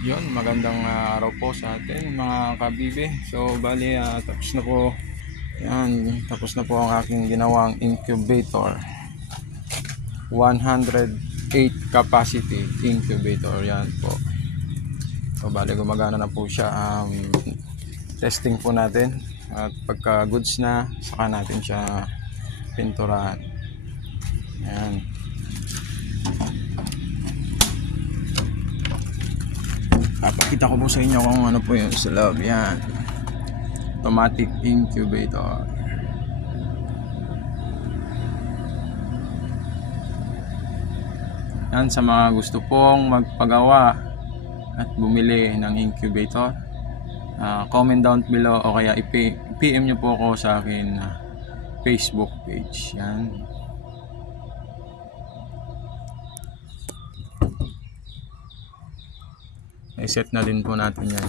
Yun, magandang araw po sa atin mga kabibe. So bali tapos na po. Yan, tapos na po ang aking ginawang incubator. 108 capacity incubator. Yan po. So bali gumagana na po siya. Testing po natin. At pagka goods na, saka natin siya pinturahan. Yan. Papakita ko po sa inyo kung ano po yung sa loob. Yan, automatic incubator. Yan, sa mga gusto pong magpagawa at bumili ng incubator, comment down below o kaya i-PM nyo po ako sa akin Facebook page. Yan. I-set na din po natin yan.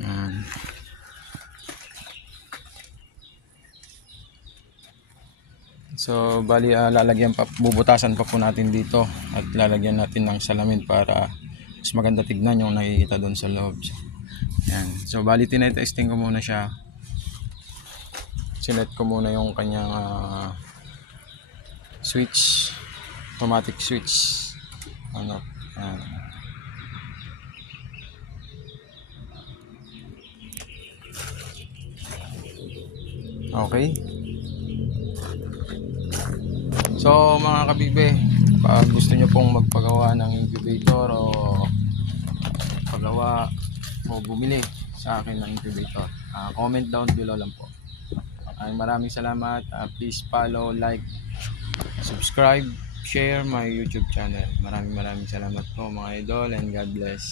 Yan. So bali lalagyan pa, bubutasan pa po natin dito at lalagyan natin ng salamin para mas maganda tignan yung nakikita doon sa loob. Yan. So bali tinetesting ko muna siya. Sinet ko muna yung kanyang switch, automatic switch. Ano? Yan. Okay. So mga kabibe, pag gusto nyo pong magpagawa ng incubator o pagawa o bumili sa akin ng incubator, comment down below lang po. Maraming salamat. Please follow, like, subscribe, share my YouTube channel. Maraming salamat po mga idol, and God bless.